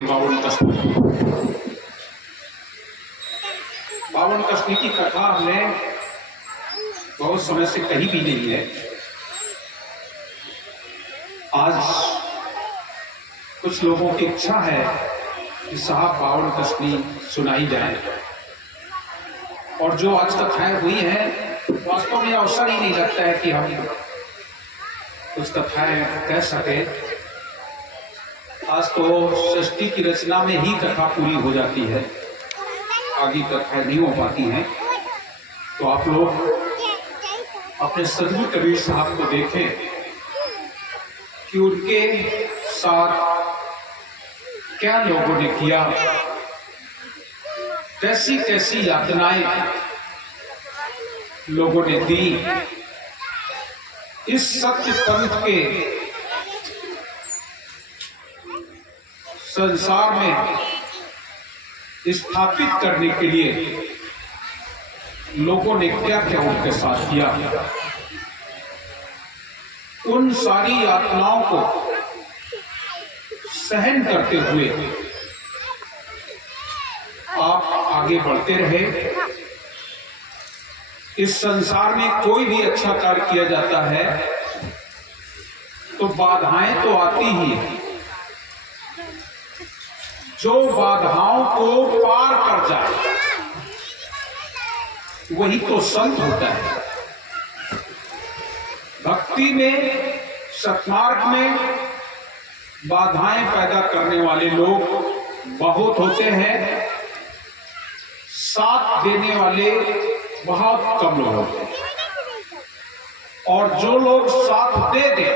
बावन कष्टी की कथा हमने बहुत समय से कही भी नहीं है। आज कुछ लोगों की इच्छा है कि साहब बावन कष्टी सुनाई जाए, और जो आज कथाएं हुई हैं वास्तव में अवसर ही नहीं लगता है कि हम कुछ कथाएं कह सके। आज तो षष्ठी की रचना में ही कथा पूरी हो जाती है, आगे कथाएं नहीं हो पाती हैं। तो आप लोग अपने सदगुरु कबीर साहब को देखें कि उनके साथ क्या लोगों ने किया, कैसी कैसी यातनाएं लोगों ने दी। इस सत्य पंथ के संसार में स्थापित करने के लिए लोगों ने क्या क्या उनके साथ किया, उन सारी यातनाओं को सहन करते हुए आप आगे बढ़ते रहे। इस संसार में कोई भी अच्छा कार्य किया जाता है तो बाधाएं तो आती ही हैं। जो बाधाओं को पार कर जाए वही तो संत होता है। भक्ति में, सत्मार्ग में बाधाएं पैदा करने वाले लोग बहुत होते हैं, साथ देने वाले बहुत कम लोग होते हैं। और जो लोग साथ दे दें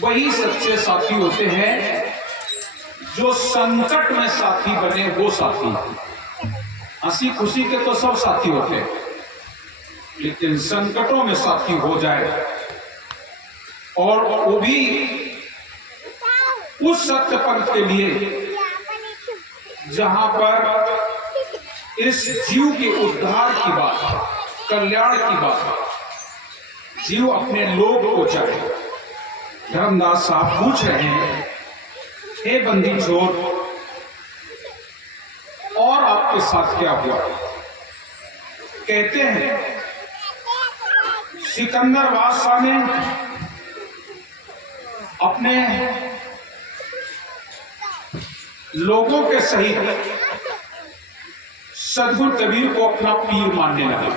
वही सच्चे साथी होते हैं। जो संकट में साथी बने वो साथी। हंसी खुशी के तो सब साथी होते हैं, लेकिन संकटों में साथी हो जाए और वो भी उस सत्य पंथ के लिए जहां पर इस जीव के उद्धार की बात, कल्याण की बात, जीव अपने लोक को चाहे। धर्मदास साहब पूछ रहे हैं, हे बंदी छोर, और आपके साथ क्या हुआ? कहते हैं सिकंदर बादशाह ने अपने लोगों के सहित सदगुरु कबीर को अपना पीर मानने लगा।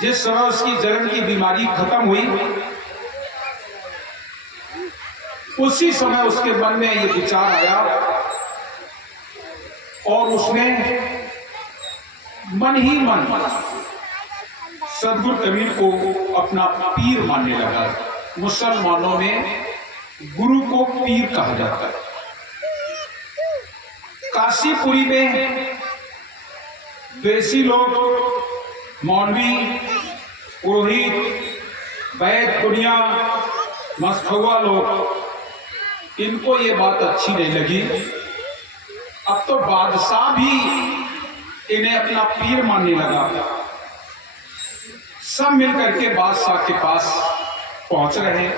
जिस समय उसकी जलन की बीमारी खत्म हुई, उसी समय उसके मन में ये विचार आया और उसने मन ही मन सदगुरु कबीर को अपना पीर मानने लगा। मुसलमानों में गुरु को पीर कहा जाता है। काशीपुरी में देसी लोग, मौलवी, पुरोहित, वैद, कुनिया, मसखौवा लोग, इनको ये बात अच्छी नहीं लगी। अब तो बादशाह भी इन्हें अपना पीर मानने लगा। सब मिलकर के बादशाह के पास पहुंच रहे।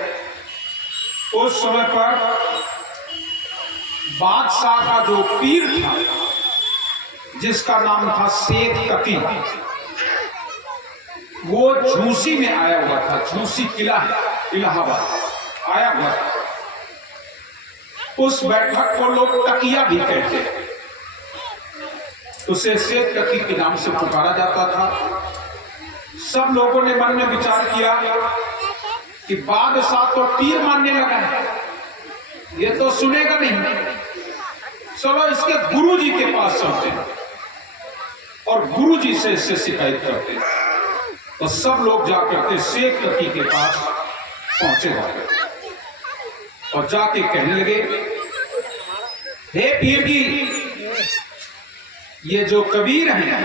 उस समय पर बादशाह का जो पीर था, जिसका नाम था शेख तकी, वो झूसी में आया हुआ था। झूसी किला है, इलाहाबाद आया हुआ था। उस बैठक को लोग तकिया भी कहते हैं। उसे शेख तकी के नाम से पुकारा जाता था। सब लोगों ने मन में विचार किया कि बादशाह तो पीर मानने लगा है, ये तो सुनेगा नहीं, चलो इसके गुरुजी के पास चलते हैं और गुरुजी से इससे शिकायत करते हैं। तो सब लोग जाकर के शेख तकी के पास पहुंचे और जाके कहने लगे, हे पीर जी, ये जो कबीर हैं,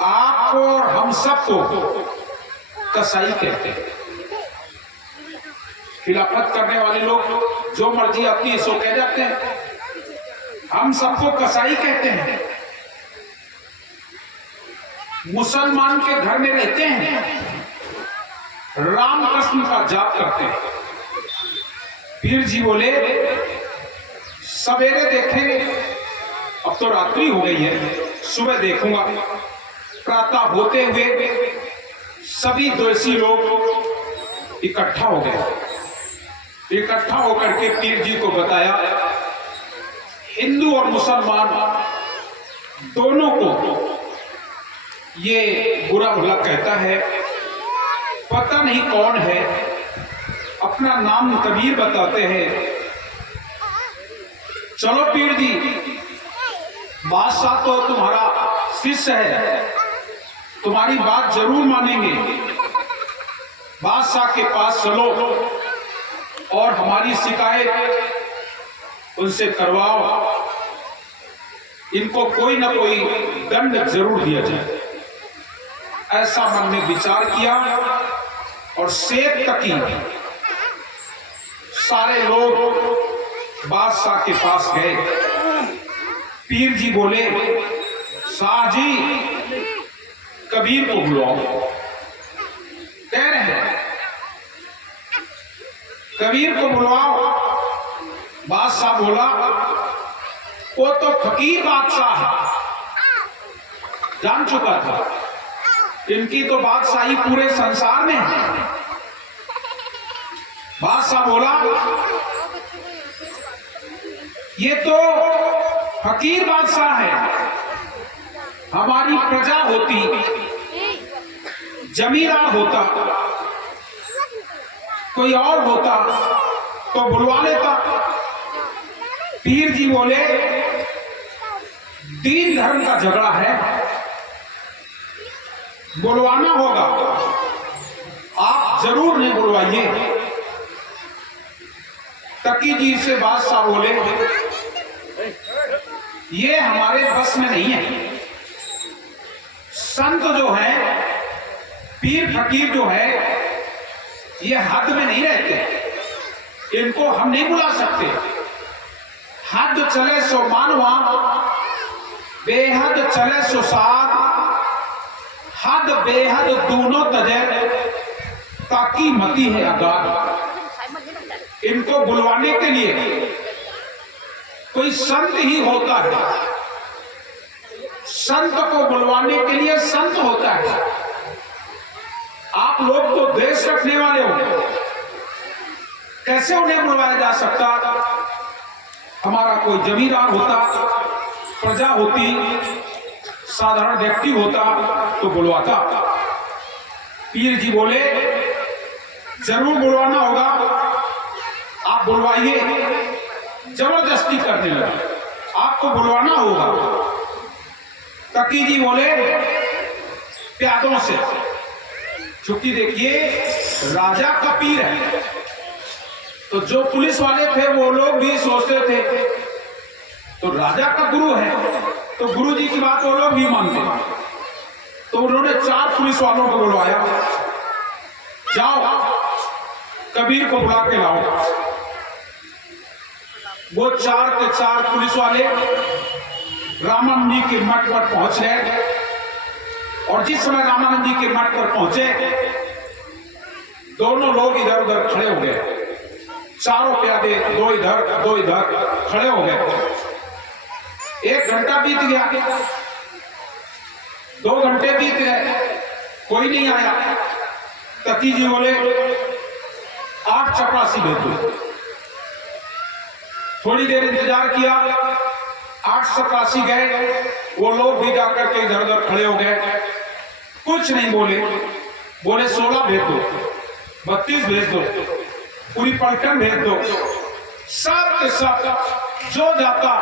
आपको और हम सबको कसाई कहते हैं। खिलाफत करने वाले लोग जो मर्जी आती है सो कह जाते हैं, हम सबको कसाई कहते हैं। मुसलमान के घर में रहते हैं, राम कृष्ण का जाप करते हैं, पीर जी बोले सवेरे देखेंगे, अब तो रात्रि हो गई है, सुबह देखूंगा। प्रातः होते हुए सभी द्वेषी लोग इकट्ठा हो गए। इकट्ठा होकर के पीर जी को बताया, हिंदू और मुसलमान दोनों को ये बुरा भला कहता है, पता नहीं कौन है, अपना नाम कबीर बताते हैं। चलो पीर जी, बादशाह तो तुम्हारा शिष्य है, तुम्हारी बात जरूर मानेंगे। बादशाह के पास चलो और हमारी शिकायत उनसे करवाओ, इनको कोई ना कोई दंड जरूर दिया जाए। ऐसा मन में विचार किया और शेख तकी सारे लोग बादशाह के पास गए। पीर जी बोले, शाह जी कबीर को बुलाओ। कह रहे हैं कबीर को बुलवाओ। बादशाह बोला, वो तो फकीर बादशाह है, जान चुका था, इनकी तो बादशाही पूरे संसार में है। बादशाह बोला, ये तो फकीर बादशाह है, हमारी प्रजा होती, जमींदार होता, कोई और होता तो बुलवा लेता। पीर जी बोले, दीन धर्म का झगड़ा है, बुलवाना होगा, आप जरूर नहीं बुलवाइए। तकी जी से बादशाह बोले, ये हमारे बस में नहीं है। संत जो है, पीर फकीर जो है, ये हद में नहीं रहते, इनको हम नहीं बुला सकते। हद चले सो मानवा, बेहद चले सो साध, हद बेहद दोनों तजे, ताकि मती है अगाध। इनको बुलवाने के लिए कोई संत ही होता है, संत को बुलवाने के लिए संत होता है। आप लोग तो देश रखने वाले हो, कैसे उन्हें बुलवाया जा सकता? हमारा कोई जमींदार होता, प्रजा होती, साधारण व्यक्ति होता तो बुलवाता। पीर जी बोले, जरूर बुलवाना होगा, आप बुलवाइए। जबरदस्ती करने लगा, आपको बुलवाना होगा। तकी जी बोले, प्यादों से, क्योंकि देखिए राजा का पीर है, तो जो पुलिस वाले थे वो लोग भी सोचते थे तो राजा का गुरु है, तो गुरु जी की बात वो लोग भी मानते। तो उन्होंने 4 पुलिस वालों को बुलवाया, जाओ कबीर को बुला के लाओ। वो 4 के 4 पुलिस वाले रामानंद जी के मठ पर पहुंच गए, और जिस समय रामानंद जी के मठ पर पहुंचे, दोनों लोग इधर उधर खड़े हो गए। चारों प्यादे दो इधर खड़े हो गए। 1 घंटा बीत गया, 2 घंटे बीत गए, कोई नहीं आया। तकी जी बोले, 8 चपरासी भेज दो। थोड़ी देर इंतजार किया, 8 चपरासी गए, वो लोग भी जाकर के इधर उधर खड़े हो गए, कुछ नहीं बोले। बोले 16 भेज दो, 32 भेज दो, पूरी पलटन भेज दो। सब के सब जो जाता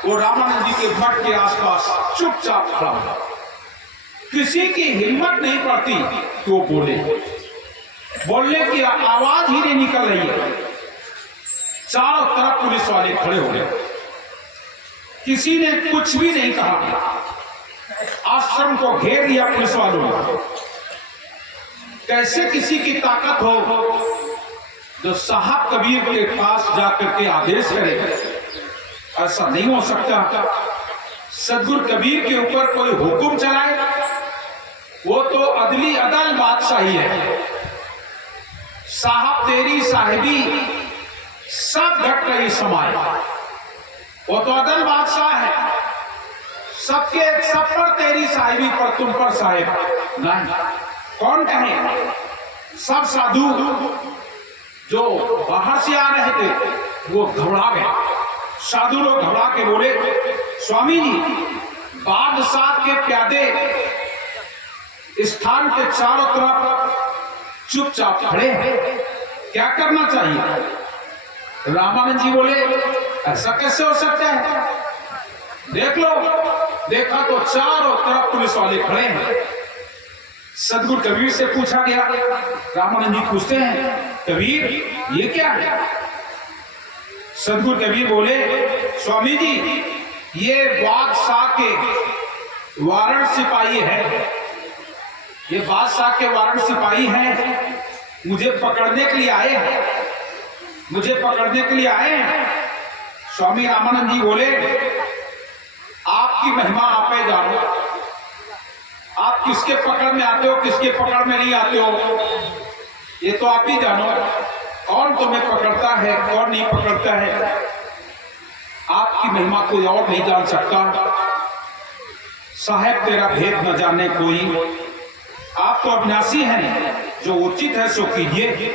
वो रामानंद जी के मठ के आसपास चुपचाप खड़ा हो, किसी की हिम्मत नहीं पड़ती कि वो बोलने की आवाज ही नहीं निकल रही है। चारों तरफ पुलिस वाले खड़े हो गए, किसी ने कुछ भी नहीं कहा। आश्रम को घेर लिया पुलिस वालों ने। कैसे किसी की ताकत हो जो साहब कबीर के पास जाकर के आदेश करे? ऐसा नहीं हो सकता। सदगुरु कबीर के ऊपर कोई हुक्म चलाए, वो तो अदली अदल बादशाही है। साहब तेरी साहिबी सब घट गई समाय। वो तो अदल बादशाह है, सबके सब पर तेरी साहिबी पर तुम पर साहिब नहीं। कौन कहे? सब साधु जो बाहर से आ रहे थे वो घबरा गए। साधु लोग घबरा के बोले, स्वामी जी, बादशाह के प्यादे स्थान के चारों तरफ चुपचाप खड़े हैं, क्या करना चाहिए? रामानंद जी बोले, ऐसा कैसे हो सकता है? देख लो। देखा तो चारों तरफ पुलिस वाले खड़े हैं। सदगुरु कबीर से पूछा गया। रामानंद जी पूछते हैं, कबीर ये क्या है? सदगुरु कबीर बोले, स्वामी जी, ये बादशाह के वारंट सिपाही है, ये बादशाह के वारंट सिपाही हैं, मुझे पकड़ने के लिए आए हैं, मुझे पकड़ने के लिए आए हैं। स्वामी रामानंद जी बोले, आपकी महिमा आप ही जानो, आप किसके पकड़ में आते हो, किसके पकड़ में नहीं आते हो, ये तो आप ही जानो। कौन तुम्हें पकड़ता है, कौन नहीं पकड़ता है, आपकी महिमा कोई और नहीं जान सकता। साहेब तेरा भेद न जाने कोई, आप तो अविनाशी हैं, जो उचित है सो कीजिए।